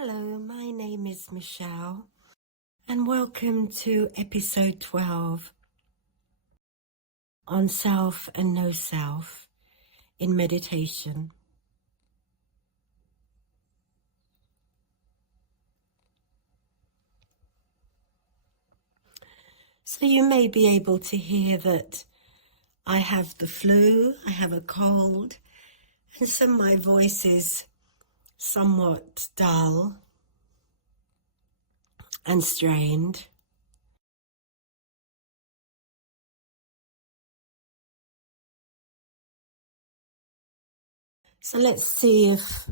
Hello, my name is Michelle, and welcome to episode 12 on self and no self in meditation. So you may be able to hear that I have the flu, I have a cold, and so my voice is somewhat dull and strained. So let's see if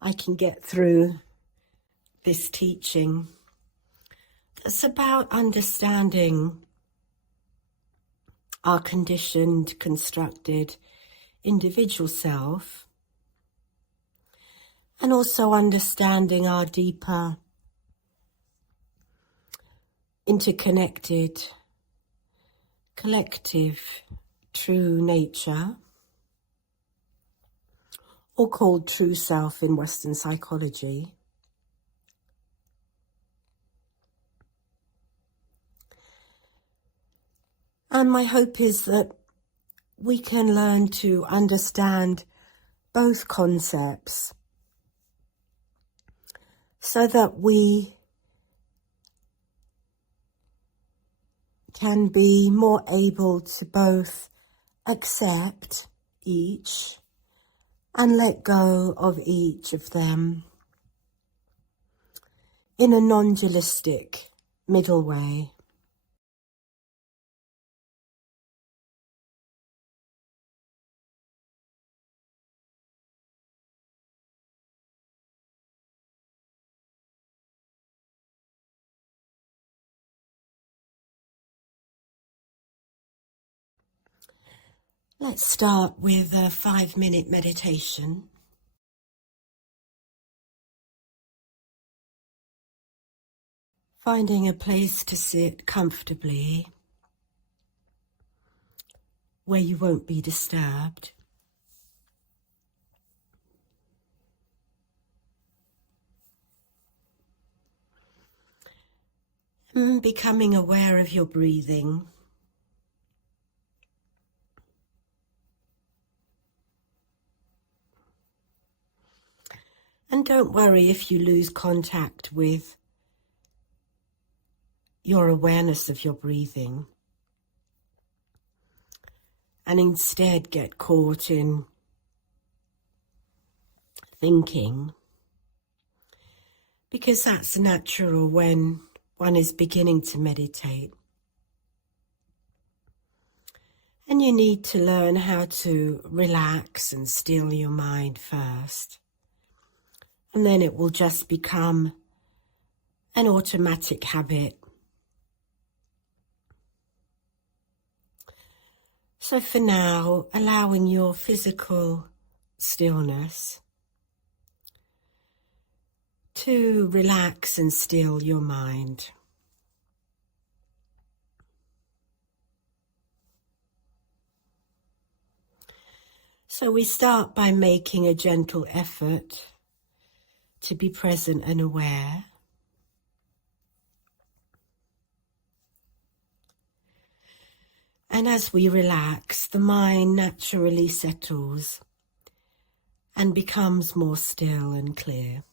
I can get through this teaching. It's about understanding our conditioned, constructed individual self, and also understanding our deeper, interconnected, collective, true nature, or called true self in Western psychology. And my hope is that we can learn to understand both concepts so that we can be more able to both accept each and let go of each of them in a non-dualistic middle way. Let's start with a 5-minute meditation. Finding a place to sit comfortably where you won't be disturbed. And becoming aware of your breathing. And don't worry if you lose contact with your awareness of your breathing, and instead get caught in thinking, because that's natural when one is beginning to meditate. And you need to learn how to relax and still your mind first. And then it will just become an automatic habit. So for now, allowing your physical stillness to relax and still your mind. So we start by making a gentle effort to be present and aware. And as we relax, the mind naturally settles and becomes more still and clear.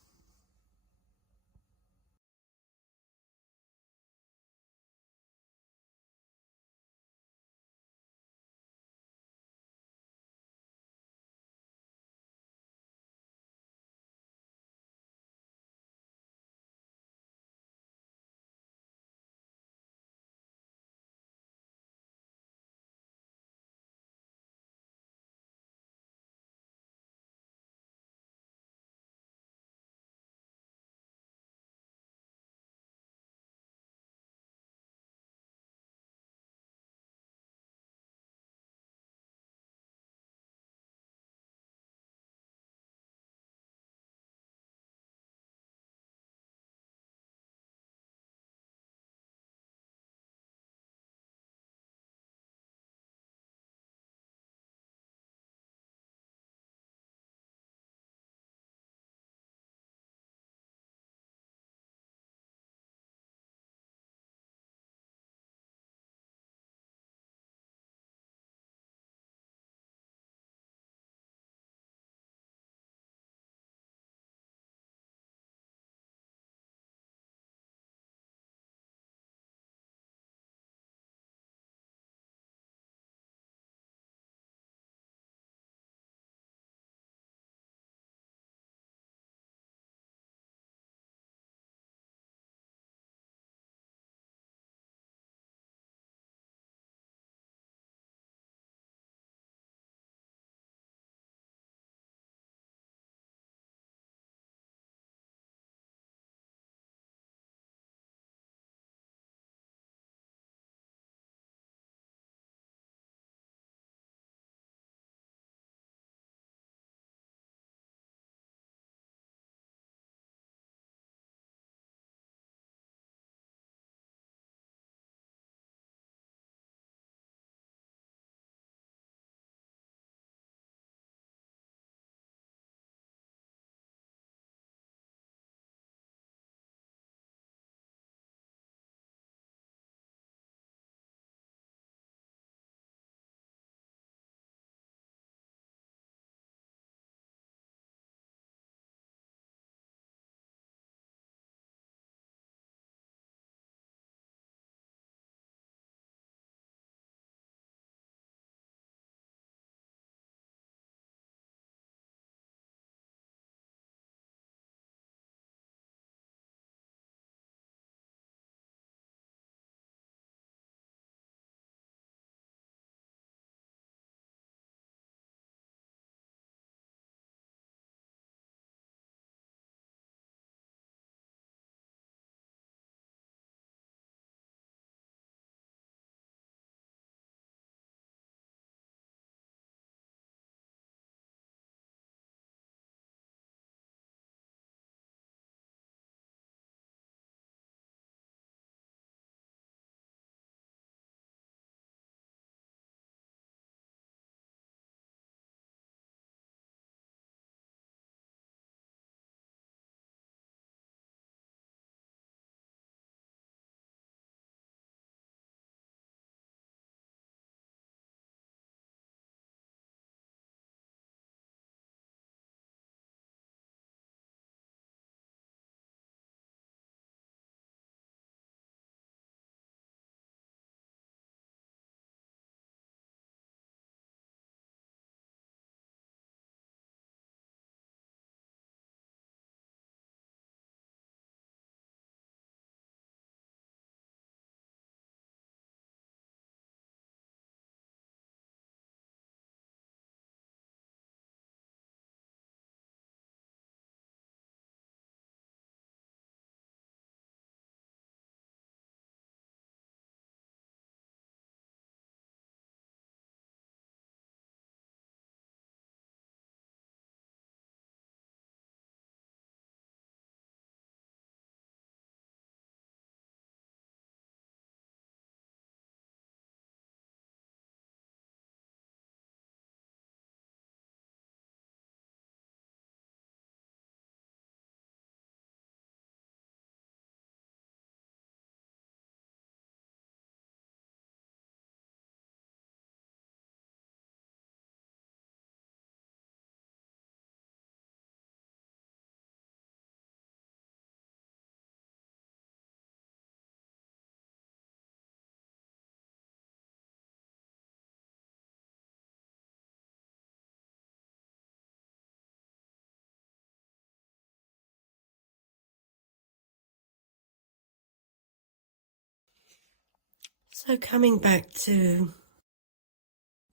So coming back to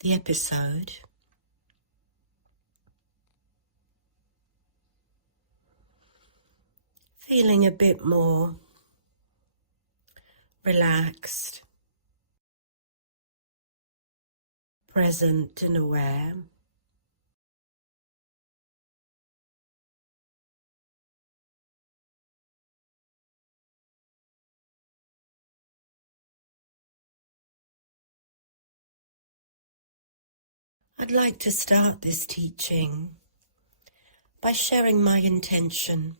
the episode, feeling a bit more relaxed, present and aware. I'd like to start this teaching by sharing my intention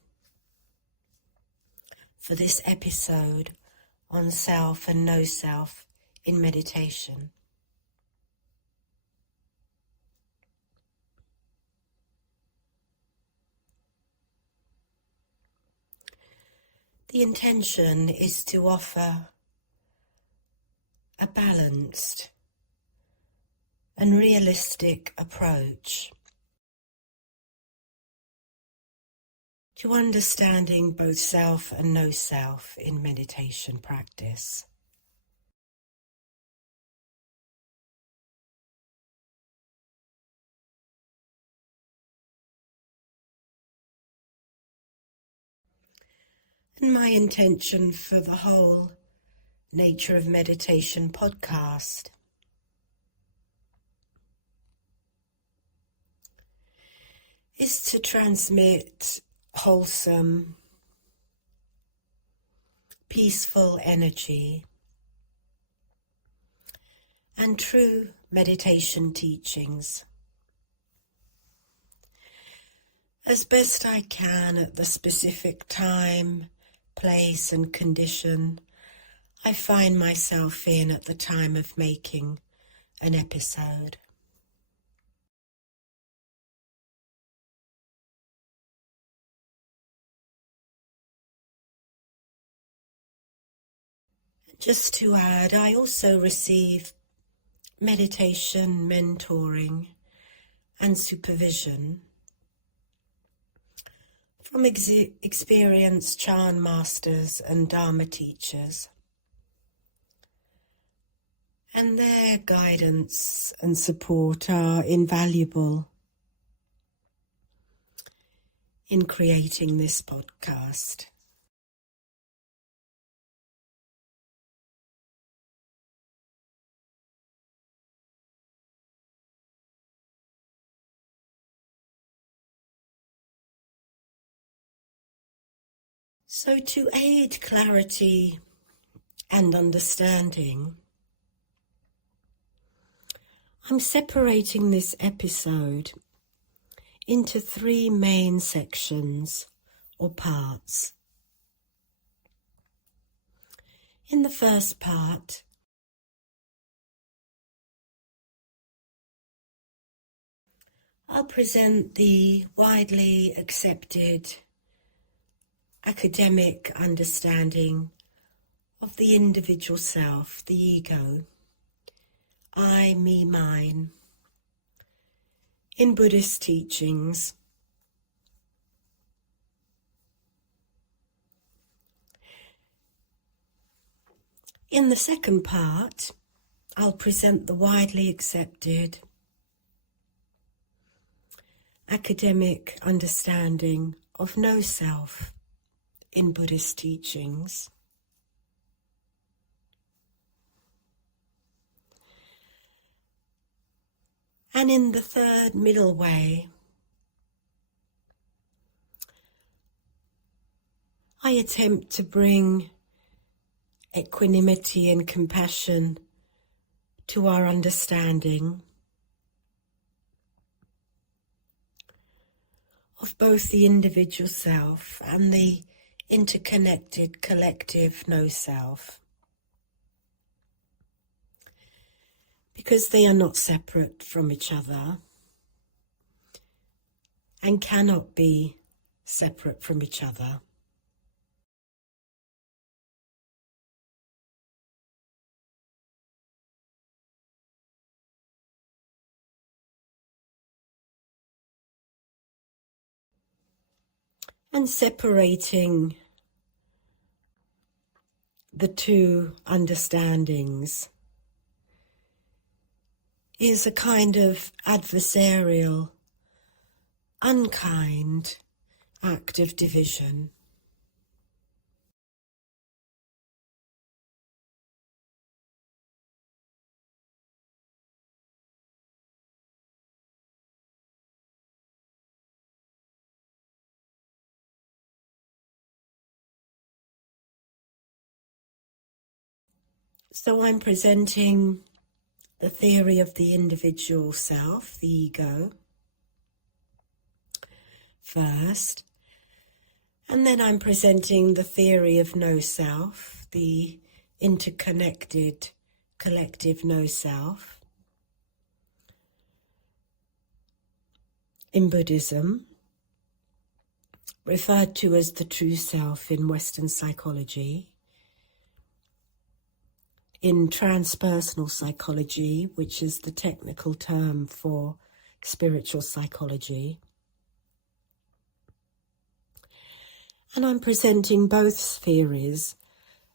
for this episode on self and no self in meditation. The intention is to offer a balanced and realistic approach to understanding both self and no self in meditation practice. And my intention for the whole Nature of Meditation podcast is to transmit wholesome, peaceful energy and true meditation teachings as best I can at the specific time, place and condition I find myself in at the time of making an episode. Just to add, I also receive meditation, mentoring and supervision from experienced Chan masters and Dharma teachers, and their guidance and support are invaluable in creating this podcast. So to aid clarity and understanding, I'm separating this episode into 3 main sections or parts. In the first part, I'll present the widely accepted academic understanding of the individual self, the ego, I, me, mine, in Buddhist teachings. In the second part, I'll present the widely accepted academic understanding of no self in Buddhist teachings. And in the third middle way, I attempt to bring equanimity and compassion to our understanding of both the individual self and the interconnected collective no self, because they are not separate from each other and cannot be separate from each other. And separating the two understandings is a kind of adversarial, unkind act of division. So I'm presenting the theory of the individual self, the ego, first. And then I'm presenting the theory of no self, the interconnected collective no self. In Buddhism, referred to as the true self in Western psychology. In transpersonal psychology, which is the technical term for spiritual psychology. And I'm presenting both theories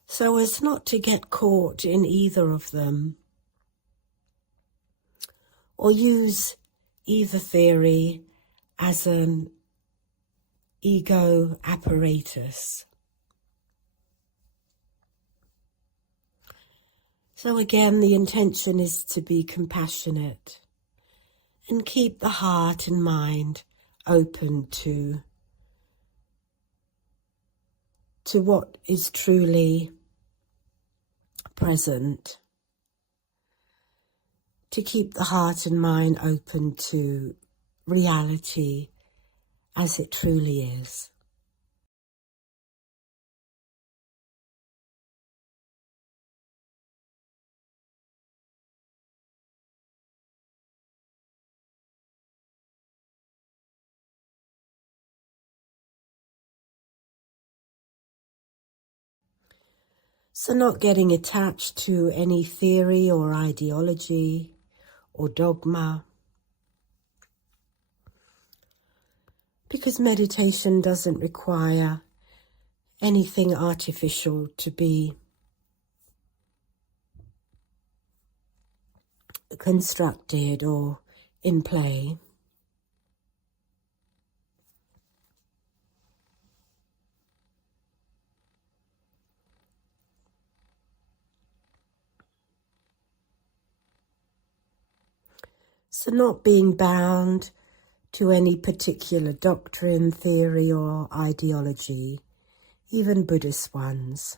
so as not to get caught in either of them or use either theory as an ego apparatus. So again, the intention is to be compassionate and keep the heart and mind open to what is truly present, to keep the heart and mind open to reality as it truly is. So not getting attached to any theory or ideology or dogma, because meditation doesn't require anything artificial to be constructed or in play. So not being bound to any particular doctrine, theory or ideology, even Buddhist ones.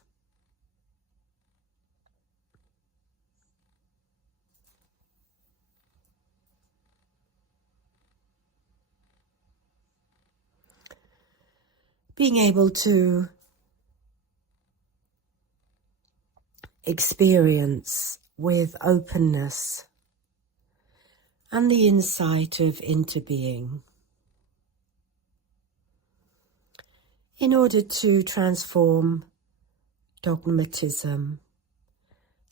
Being able to experience with openness and the insight of interbeing in order to transform dogmatism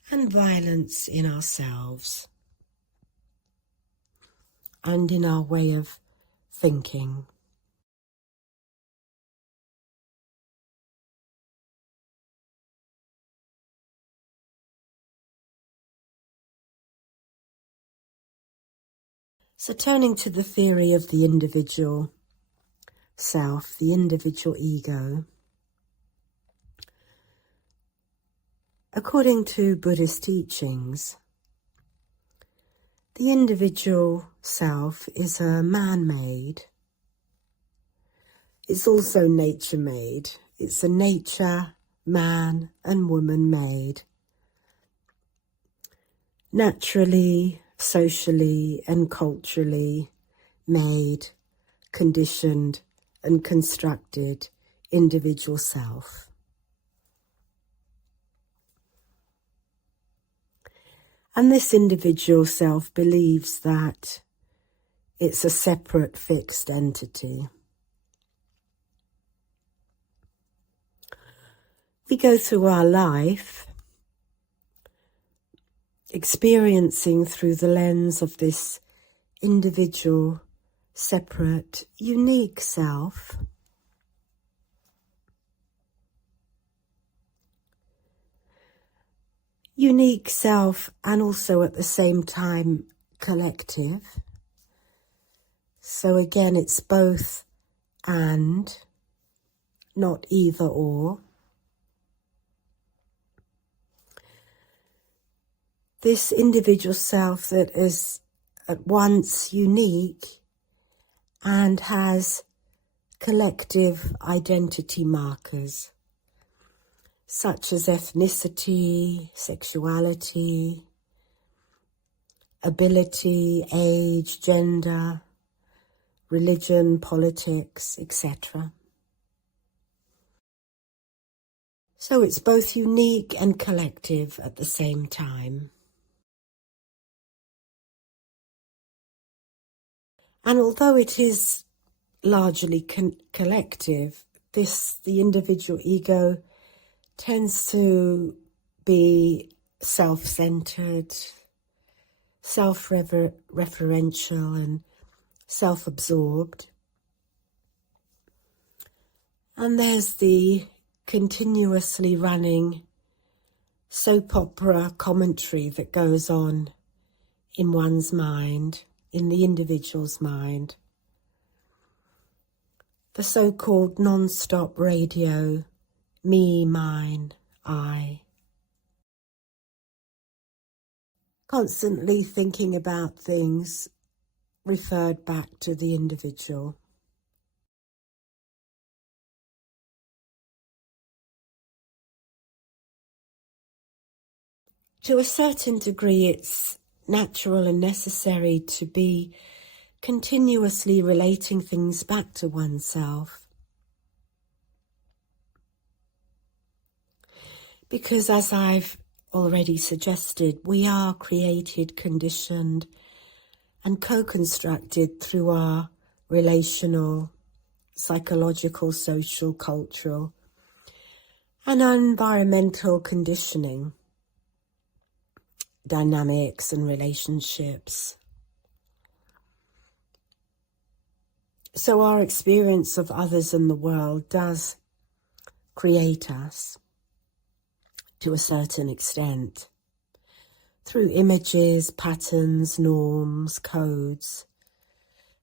and violence in ourselves and in our way of thinking. So turning to the theory of the individual self, the individual ego, according to Buddhist teachings, the individual self is a man-made. It's also nature-made. It's a nature, man and woman-made. Naturally, socially and culturally made, conditioned and constructed individual self. And this individual self believes that it's a separate, fixed entity. We go through our life experiencing through the lens of this individual, separate, unique self. unique self and also at the same time collective. So again, it's both and, not either or. This individual self that is at once unique and has collective identity markers, such as ethnicity, sexuality, ability, age, gender, religion, politics, etc. So it's both unique and collective at the same time. And although it is largely collective, the individual ego tends to be self-centered, self-referential and self-absorbed. And there's the continuously running soap opera commentary that goes on in one's mind, in the individual's mind. The so-called non-stop radio, me, mine, I. Constantly thinking about things referred back to the individual. To a certain degree, it's natural and necessary to be continuously relating things back to oneself. Because as I've already suggested, we are created, conditioned, and co-constructed through our relational, psychological, social, cultural, and environmental conditioning, dynamics and relationships. So our experience of others in the world does create us to a certain extent through images, patterns, norms, codes,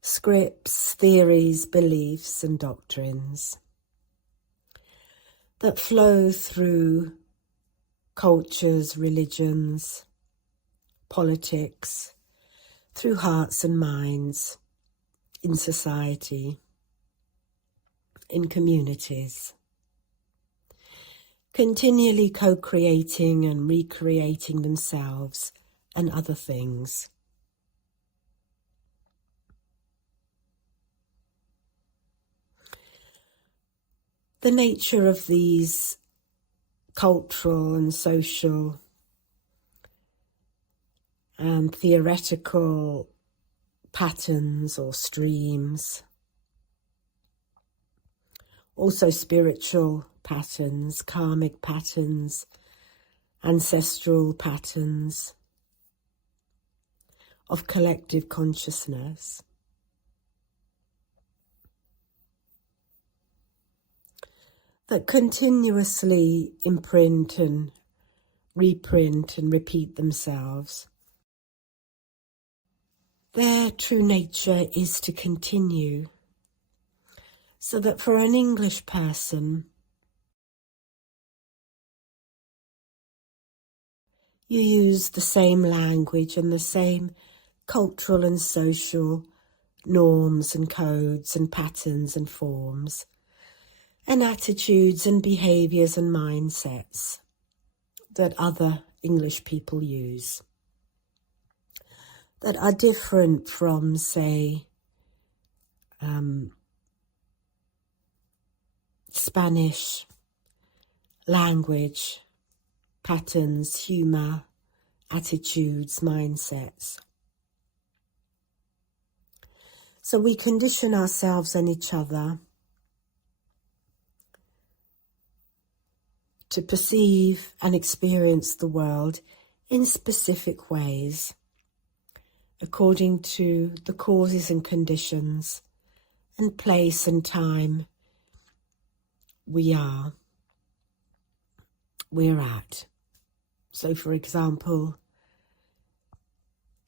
scripts, theories, beliefs, and doctrines that flow through cultures, religions, politics, through hearts and minds, in society, in communities, continually co-creating and recreating themselves and other things. The nature of these cultural and social and theoretical patterns or streams, also spiritual patterns, karmic patterns, ancestral patterns of collective consciousness. That continuously imprint and reprint and repeat themselves. Their true nature is to continue, so that for an English person, you use the same language and the same cultural and social norms and codes and patterns and forms and attitudes and behaviours and mindsets that other English people use, that are different from, say, Spanish language, patterns, humour, attitudes, mindsets. So we condition ourselves and each other to perceive and experience the world in specific ways, according to the causes and conditions and place and time we're at. So, for example,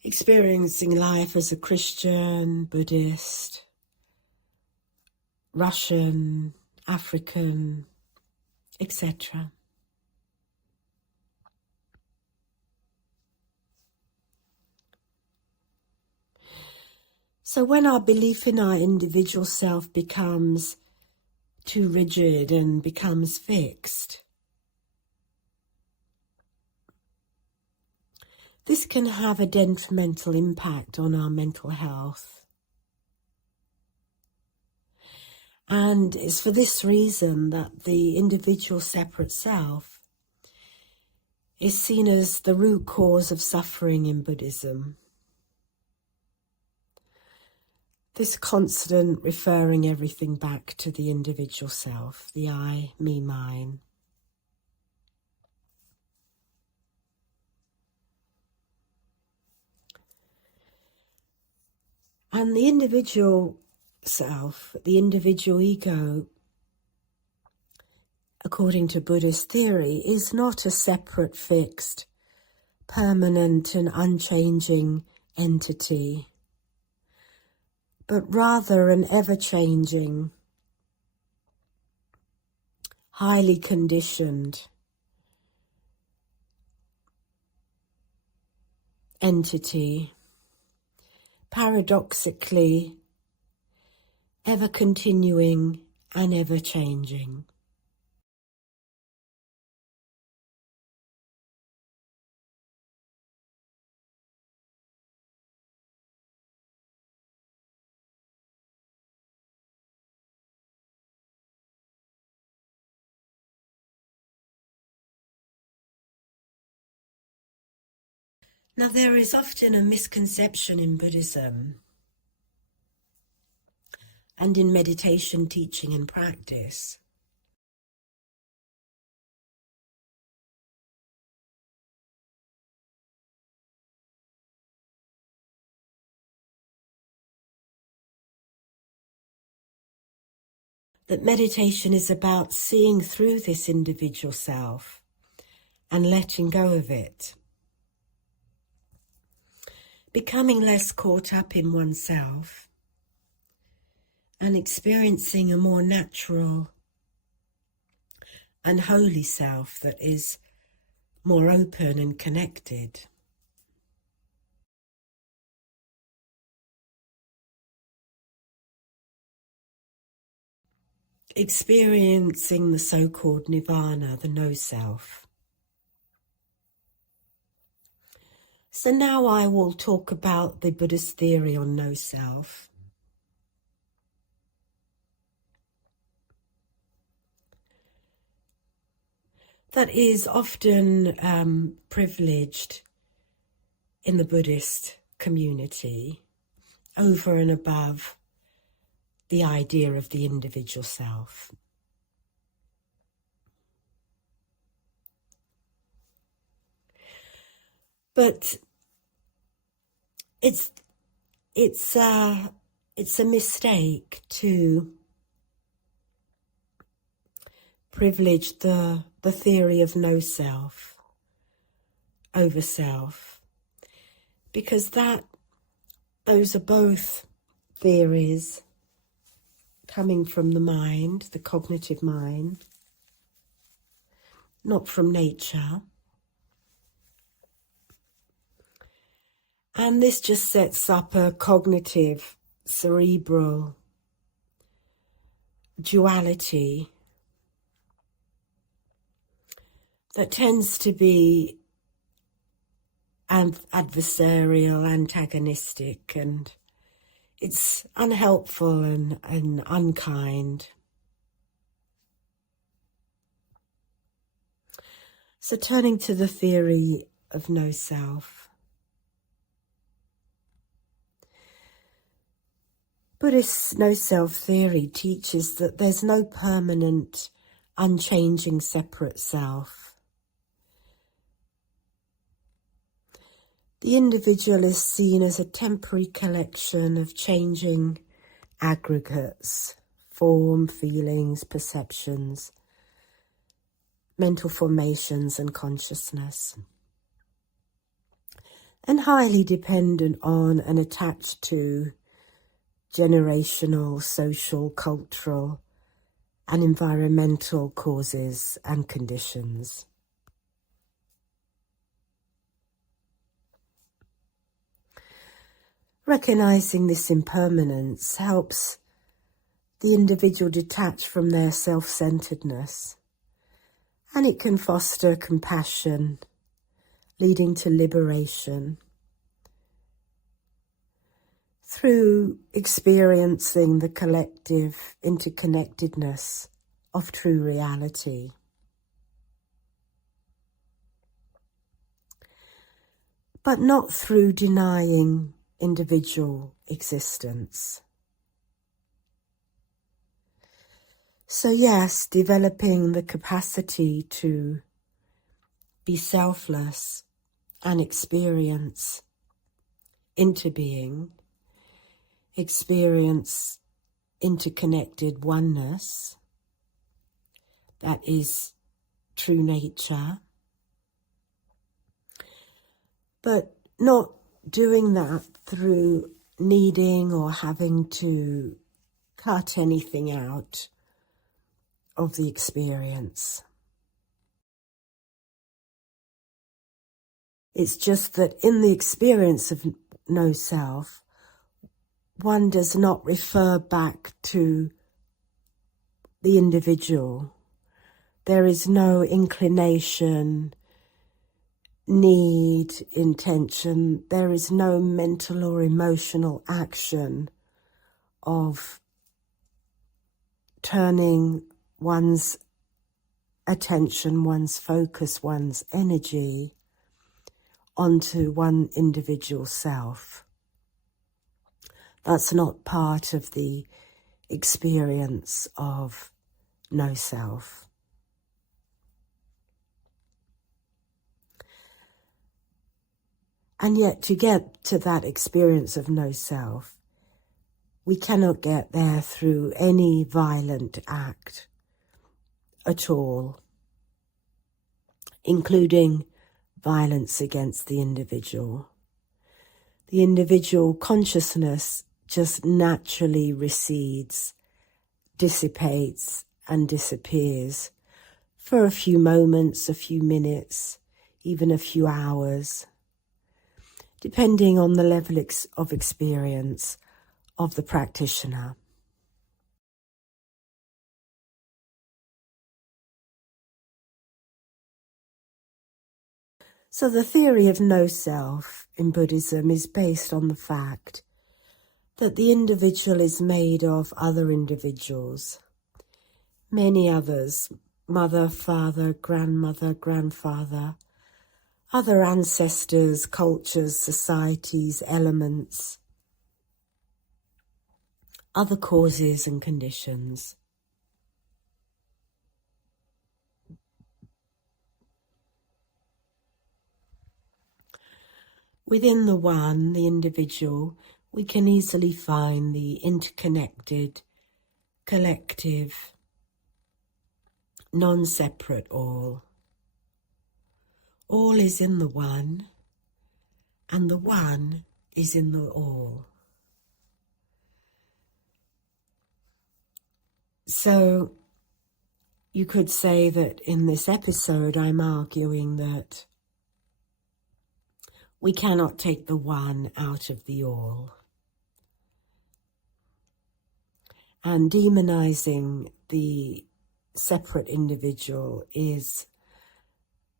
experiencing life as a Christian, Buddhist, Russian, African, etc. So when our belief in our individual self becomes too rigid and becomes fixed, this can have a detrimental impact on our mental health. And it's for this reason that the individual separate self is seen as the root cause of suffering in Buddhism. This constant referring everything back to the individual self, the I, me, mine. And the individual self, the individual ego, according to Buddhist theory, is not a separate, fixed, permanent and unchanging entity, but rather an ever-changing, highly conditioned entity, paradoxically ever continuing and ever changing. Now, there is often a misconception in Buddhism and in meditation teaching and practice that meditation is about seeing through this individual self and letting go of it, becoming less caught up in oneself and experiencing a more natural and holy self that is more open and connected. Experiencing the so-called nirvana, the no-self. So now I will talk about the Buddhist theory on no-self. That is often privileged in the Buddhist community over and above the idea of the individual self. But it's a mistake to privilege the theory of no self over self, because those are both theories coming from the mind, the cognitive mind, not from nature. And this just sets up a cognitive, cerebral duality that tends to be adversarial, antagonistic, and it's unhelpful and unkind. So turning to the theory of no self. Buddhist no-self theory teaches that there's no permanent, unchanging separate self. The individual is seen as a temporary collection of changing aggregates, form, feelings, perceptions, mental formations and consciousness. and highly dependent on and attached to generational, social, cultural, and environmental causes and conditions. Recognizing this impermanence helps the individual detach from their self-centeredness, and it can foster compassion, leading to liberation through experiencing the collective interconnectedness of true reality. But not through denying individual existence. So yes, developing the capacity to be selfless and experience interbeing, experience interconnected oneness, that is true nature, but not doing that through needing or having to cut anything out of the experience. It's just that in the experience of no self, one does not refer back to the individual. There is no inclination, need, intention. There is no mental or emotional action of turning one's attention, one's focus, one's energy onto one individual self. That's not part of the experience of no self. And yet to get to that experience of no self, we cannot get there through any violent act at all, including violence against the individual. The individual consciousness just naturally recedes, dissipates, and disappears for a few moments, a few minutes, even a few hours, depending on the level of experience of the practitioner. So the theory of no self in Buddhism is based on the fact that the individual is made of other individuals, many others, mother, father, grandmother, grandfather, other ancestors, cultures, societies, elements, other causes and conditions. Within the one, the individual, we can easily find the interconnected, collective, non-separate all. All is in the one, and the one is in the all. So you could say that in this episode I'm arguing that we cannot take the one out of the all. And demonizing the separate individual is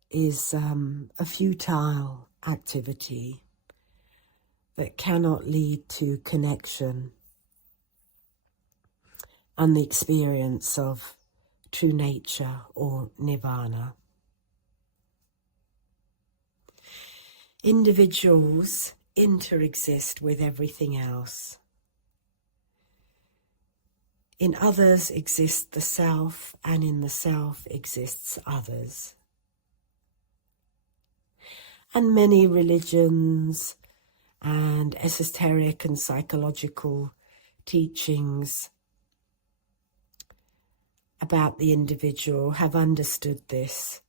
a futile activity that cannot lead to connection and the experience of true nature or nirvana. Individuals interexist with everything else. In others exists the self, and in the self exists others. And many religions and esoteric and psychological teachings about the individual have understood this,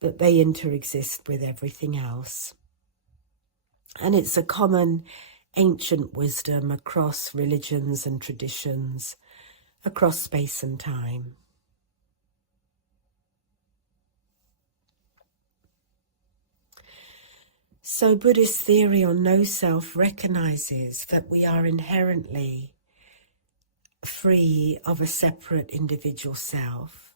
that they interexist with everything else. And it's a common ancient wisdom across religions and traditions, across space and time. So Buddhist theory on no-self recognizes that we are inherently free of a separate individual self.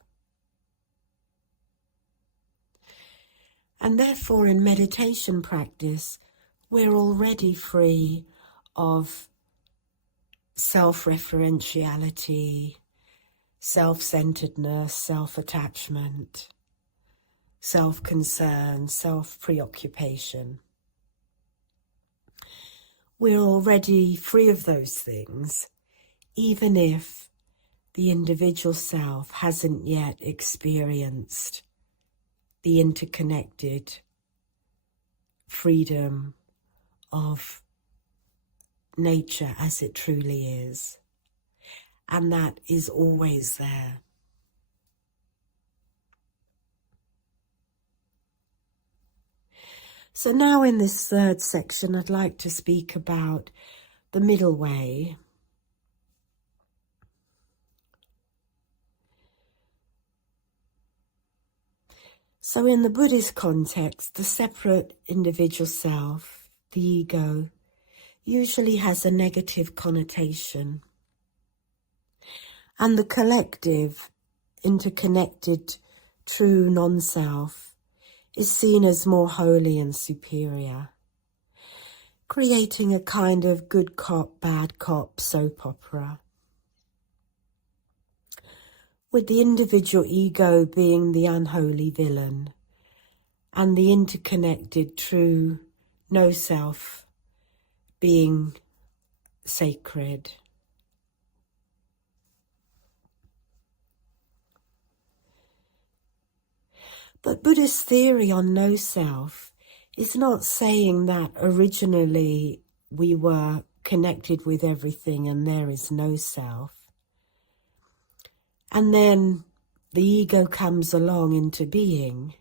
And therefore in meditation practice, we're already free of self-referentiality, self-centeredness, self-attachment, self-concern, self-preoccupation. We're already free of those things, even if the individual self hasn't yet experienced the interconnected freedom of nature as it truly is. And that is always there. So now in this third section, I'd like to speak about the middle way. So in the Buddhist context, the separate individual self, the ego, usually has a negative connotation. And the collective, interconnected, true non-self is seen as more holy and superior, creating a kind of good cop, bad cop soap opera, with the individual ego being the unholy villain and the interconnected true no-self being sacred. But Buddhist theory on no-self is not saying that originally we were connected with everything and there is no self. And then the ego comes along into being.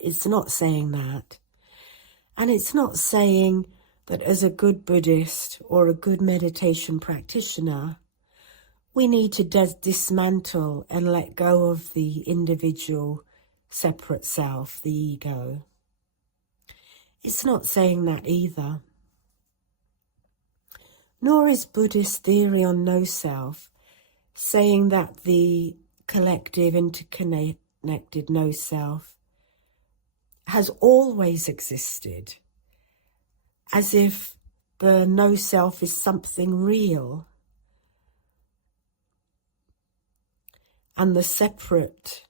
It's not saying that. And it's not saying that as a good Buddhist or a good meditation practitioner, we need to dismantle and let go of the individual separate self, the ego. It's not saying that either. Nor is Buddhist theory on no-self saying that the collective interconnected no-self has always existed, as if the no-self is something real and the separate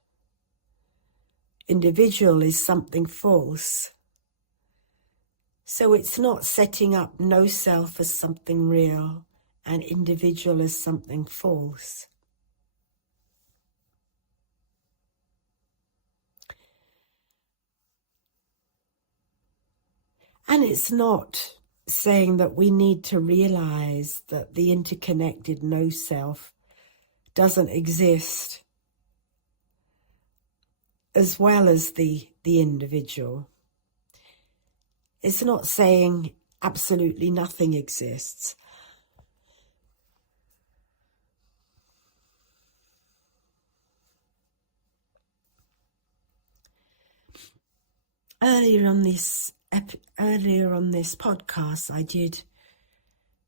individual is something false. So it's not setting up no-self as something real and individual as something false. And it's not saying that we need to realize that the interconnected no-self doesn't exist as well as the individual. It's not saying absolutely nothing exists. Earlier on this podcast, I did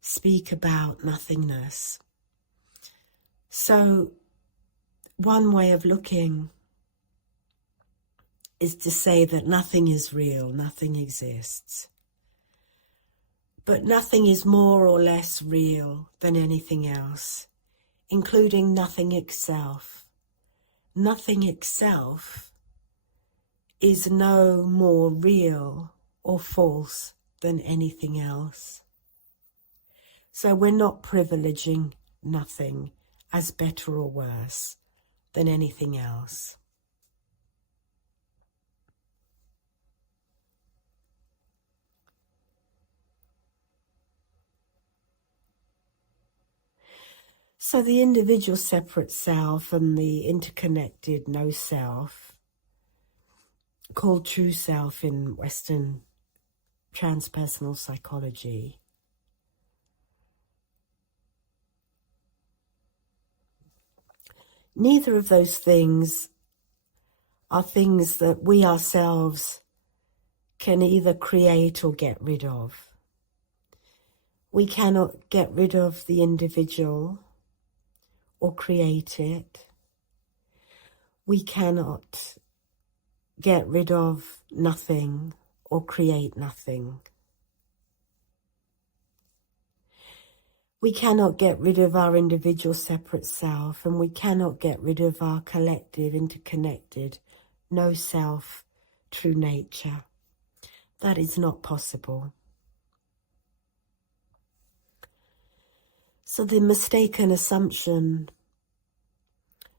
speak about nothingness. So one way of looking is to say that nothing is real, nothing exists. But nothing is more or less real than anything else, including nothing itself. Nothing itself is no more real or false than anything else. So we're not privileging nothing as better or worse than anything else. So the individual separate self and the interconnected no self, called true self in Western transpersonal psychology. Neither of those things are things that we ourselves can either create or get rid of. We cannot get rid of the individual or create it. We cannot get rid of nothing or create nothing. We cannot get rid of our individual separate self, and we cannot get rid of our collective, interconnected, no self, true nature. That is not possible. So the mistaken assumption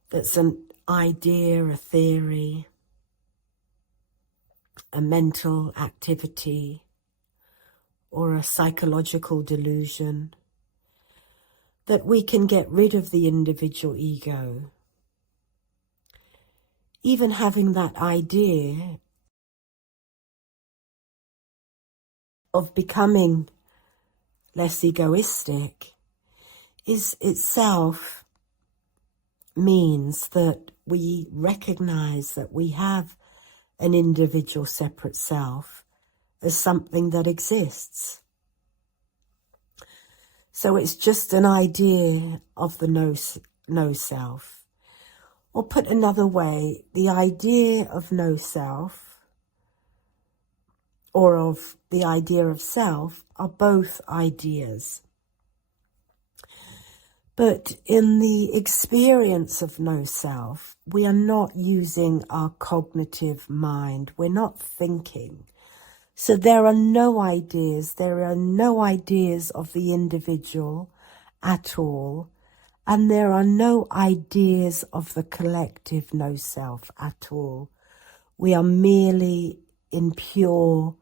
that's an idea, a theory, a mental activity, or a psychological delusion, that we can get rid of the individual ego. Even having that idea of becoming less egoistic is itself means that we recognize that we have an individual separate self as something that exists. So it's just an idea of the no self. Or put another way, the idea of no self or of the idea of self are both ideas. But in the experience of no self, we are not using our cognitive mind. We're not thinking. So there are no ideas. There are no ideas of the individual at all. And there are no ideas of the collective no self at all. We are merely in pure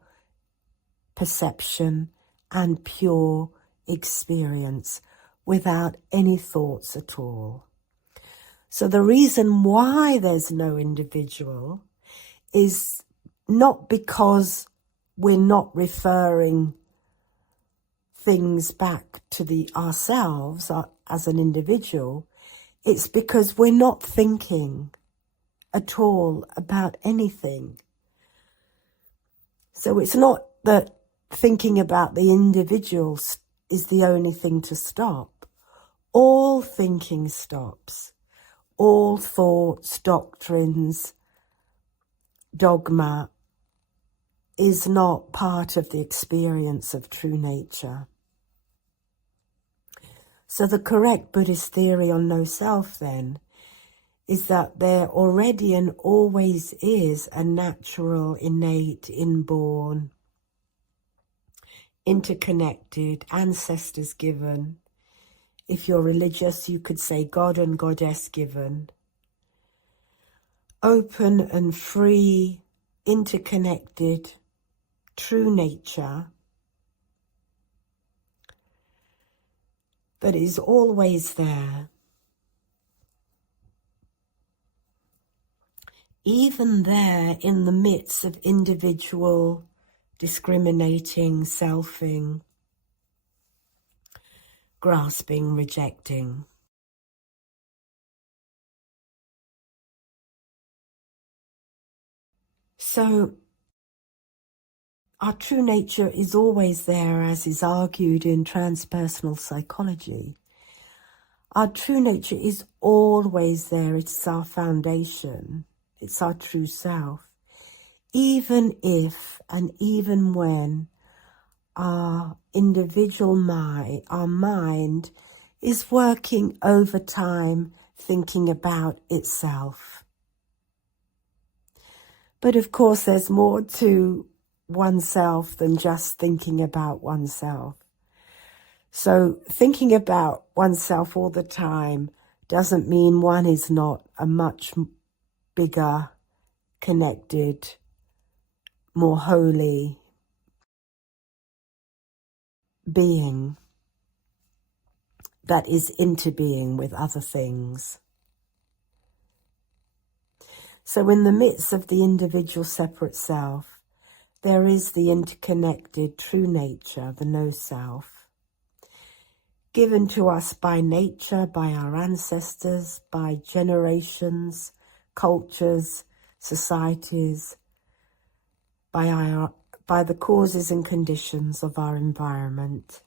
perception and pure experience, without any thoughts at all. So the reason why there's no individual is not because we're not referring things back to ourselves as an individual. It's because we're not thinking at all about anything. So it's not that thinking about the individual is the only thing to stop. All thinking stops. All thoughts, doctrines, dogma is not part of the experience of true nature. So the correct Buddhist theory on no self then is that there already and always is a natural, innate, inborn, interconnected, ancestors given. If you're religious, you could say God and Goddess given. Open and free, interconnected, true nature that is always there. Even there in the midst of individual discriminating, selfing, grasping, rejecting. So our true nature is always there, as is argued in transpersonal psychology. Our true nature is always there. It's our foundation. It's our true self. Even if and even when our individual mind, our mind, is working overtime thinking about itself. But of course, there's more to oneself than just thinking about oneself. So thinking about oneself all the time doesn't mean one is not a much bigger, connected, more holy being that is interbeing with other things. So in the midst of the individual separate self, there is the interconnected true nature, the no self, given to us by nature, by our ancestors, by generations, cultures, societies, by the causes and conditions of our environment.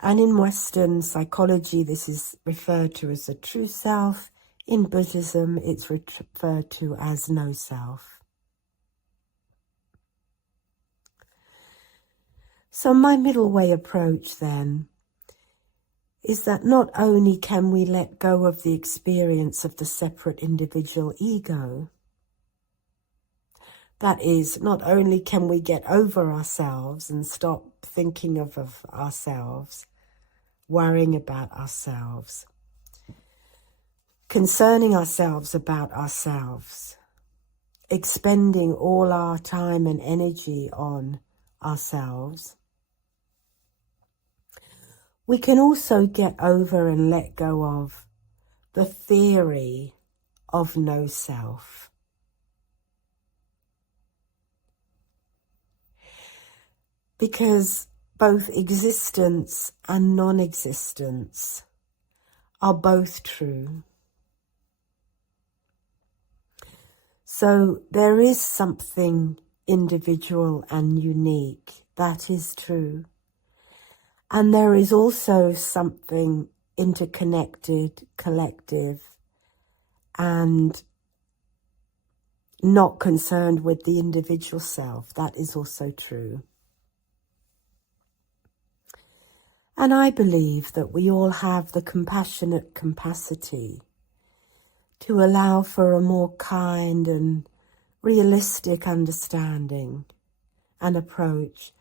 And in Western psychology, this is referred to as the true self. In Buddhism, it's referred to as no self. So my middle way approach then is that not only can we let go of the experience of the separate individual ego, that is, not only can we get over ourselves and stop thinking of ourselves, worrying about ourselves, concerning ourselves about ourselves, expending all our time and energy on ourselves, we can also get over and let go of the theory of no self. Because both existence and non-existence are both true. So there is something individual and unique, that is true. And there is also something interconnected, collective, and not concerned with the individual self. That is also true. And I believe that we all have the compassionate capacity to allow for a more kind and realistic understanding and approach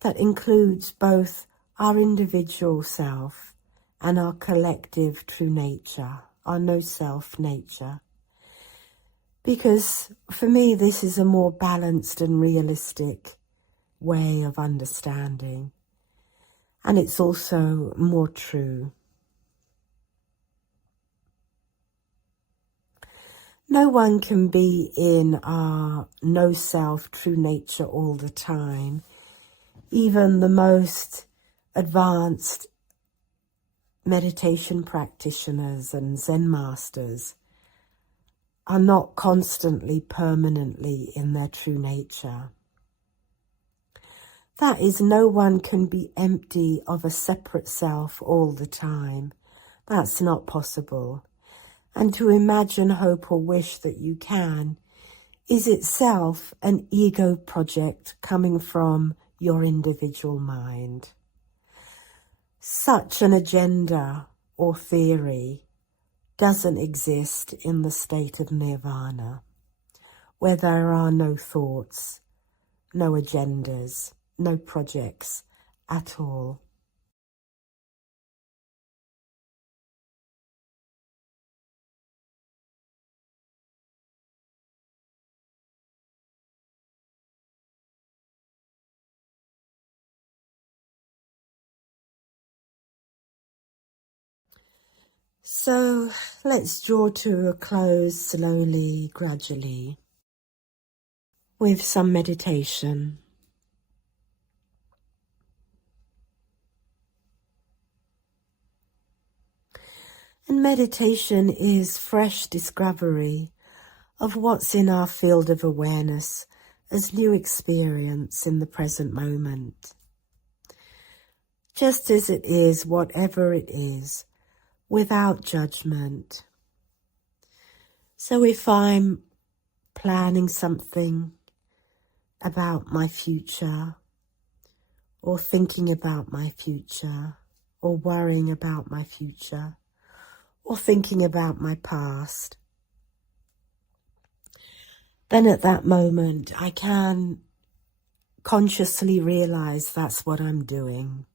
that includes both our individual self and our collective true nature, our no-self nature. Because for me, this is a more balanced and realistic way of understanding. And it's also more true. No one can be in our no-self true nature all the time. Even the most advanced meditation practitioners and Zen masters are not constantly, permanently in their true nature. That is, no one can be empty of a separate self all the time. That's not possible. And to imagine, hope, or wish that you can is itself an ego project coming from your individual mind. Such an agenda or theory doesn't exist in the state of nirvana, where there are no thoughts, no agendas, no projects at all. So let's draw to a close slowly, gradually, with some meditation. And meditation is fresh discovery of what's in our field of awareness as new experience in the present moment. Just as it is, whatever it is, without judgment. So if I'm planning something about my future, or thinking about my future, or worrying about my future, or thinking about my past, then at that moment I can consciously realize that's what I'm doing.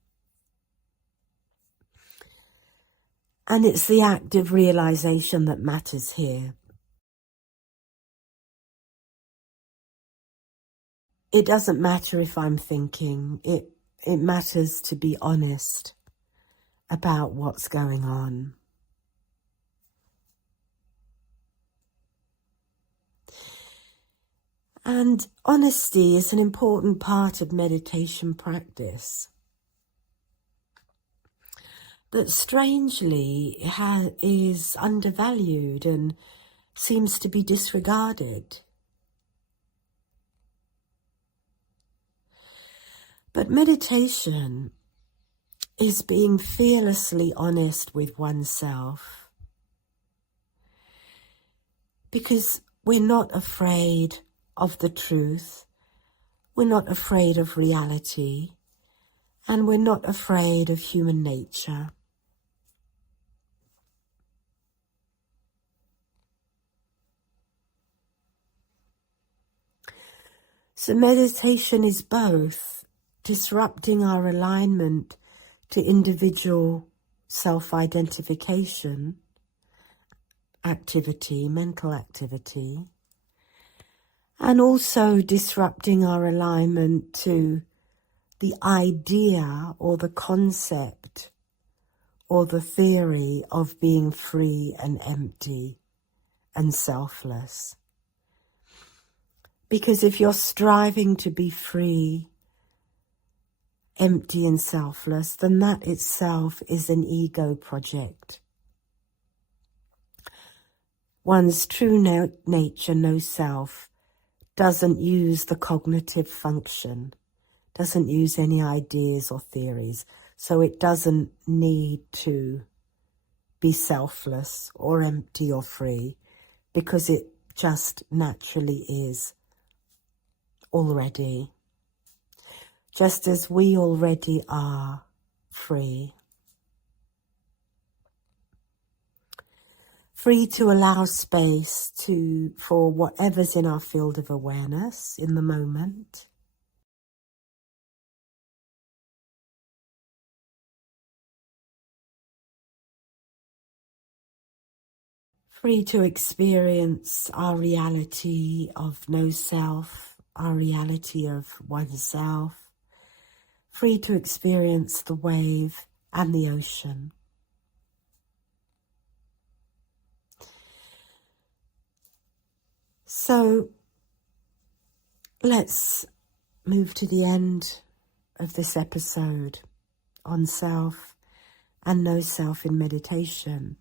And it's the active realization that matters here. It doesn't matter if I'm thinking, it matters to be honest about what's going on. And honesty is an important part of meditation practice that strangely is undervalued and seems to be disregarded. But meditation is being fearlessly honest with oneself, because we're not afraid of the truth, we're not afraid of reality, and we're not afraid of human nature. So meditation is both disrupting our alignment to individual self-identification activity, mental activity, and also disrupting our alignment to the idea or the concept or the theory of being free and empty and selfless. Because if you're striving to be free, empty and selfless, then that itself is an ego project. One's true nature, no self, doesn't use the cognitive function, doesn't use any ideas or theories, so it doesn't need to be selfless or empty or free, because it just naturally is already, just as we already are free. Free to allow space for whatever's in our field of awareness in the moment. Free to experience our reality of no self, our reality of oneself. Free to experience the wave and the ocean. So let's move to the end of this episode on self and no self in meditation.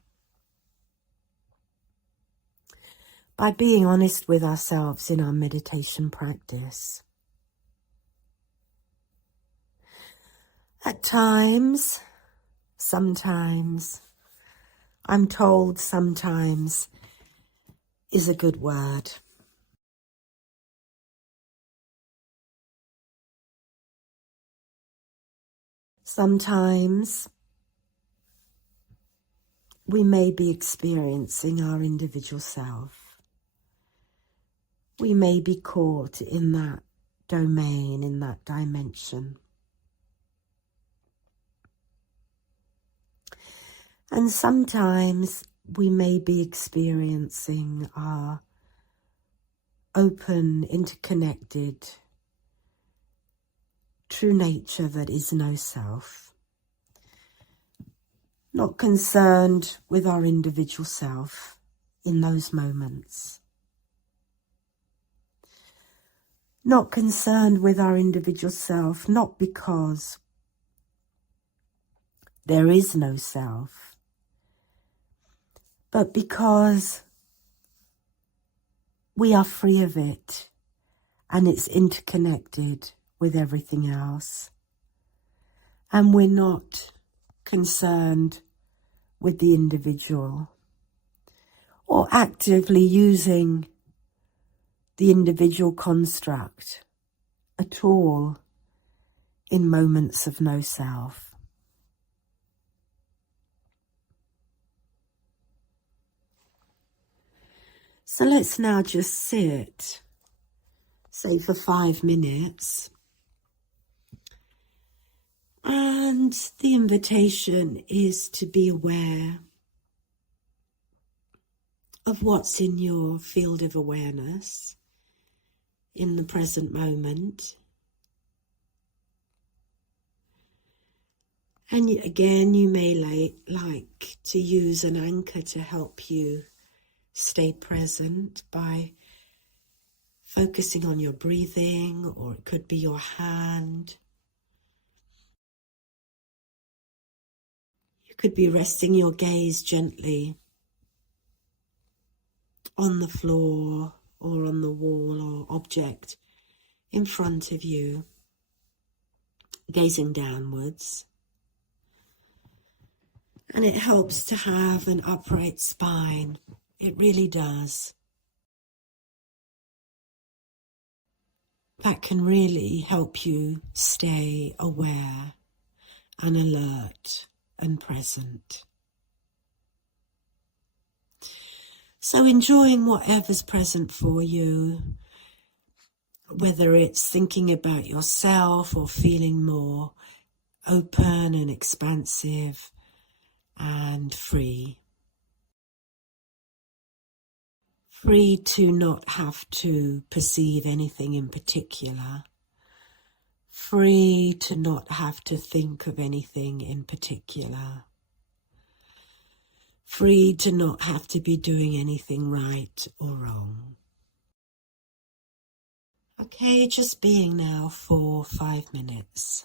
By being honest with ourselves in our meditation practice. At times, sometimes, I'm told sometimes is a good word. Sometimes we may be experiencing our individual self. We may be caught in that domain, in that dimension. And sometimes we may be experiencing our open, interconnected, true nature that is no self. Not concerned with our individual self in those moments. Not concerned with our individual self, not because there is no self, but because we are free of it and it's interconnected with everything else. And we're not concerned with the individual or actively using the individual construct at all in moments of no self. So let's now just sit, say for 5 minutes, and the invitation is to be aware of what's in your field of awareness in the present moment. And again, you may like to use an anchor to help you stay present by focusing on your breathing, or it could be your hand. You could be resting your gaze gently on the floor or on the wall or object in front of you, gazing downwards. And it helps to have an upright spine. It really does. That can really help you stay aware and alert and present. So enjoying whatever's present for you, whether it's thinking about yourself or feeling more open and expansive and free. Free to not have to perceive anything in particular. Free to not have to think of anything in particular. Free to not have to be doing anything right or wrong. Okay, just being now for 5 minutes.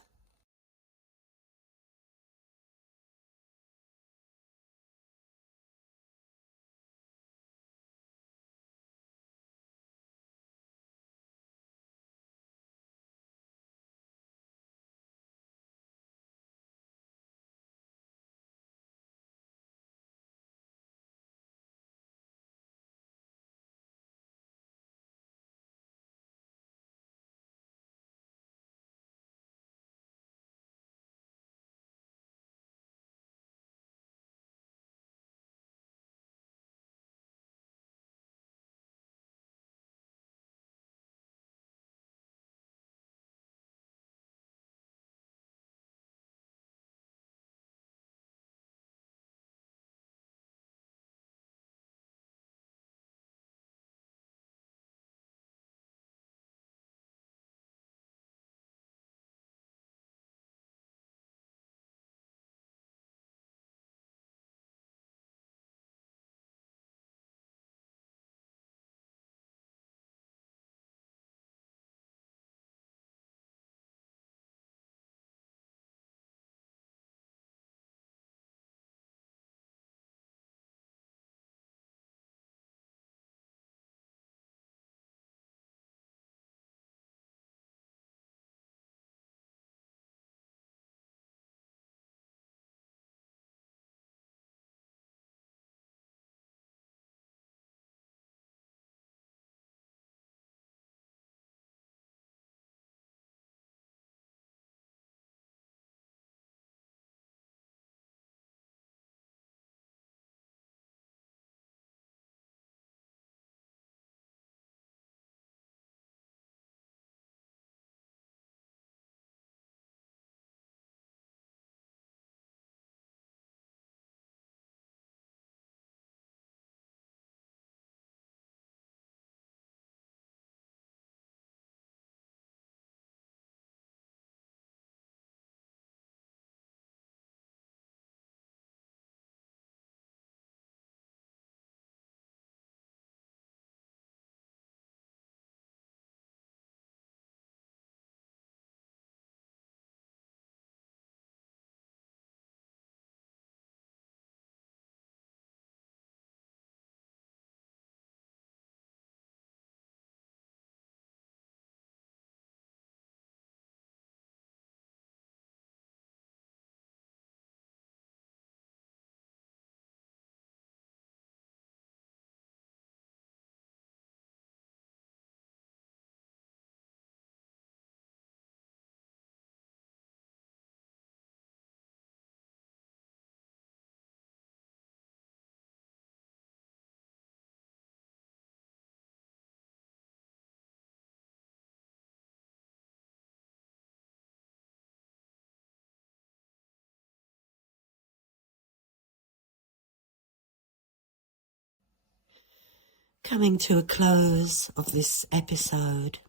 Coming to a close of this episode,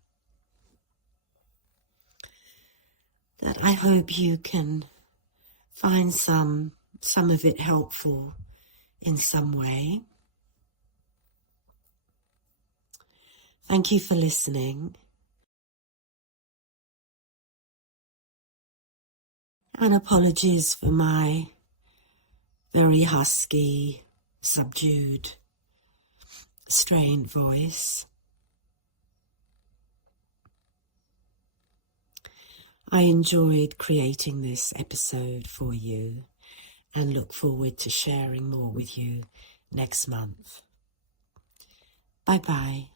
that I hope you can find some of it helpful in some way. Thank you for listening. And apologies for my very husky, subdued, strained voice. I enjoyed creating this episode for you and look forward to sharing more with you next month. Bye-bye.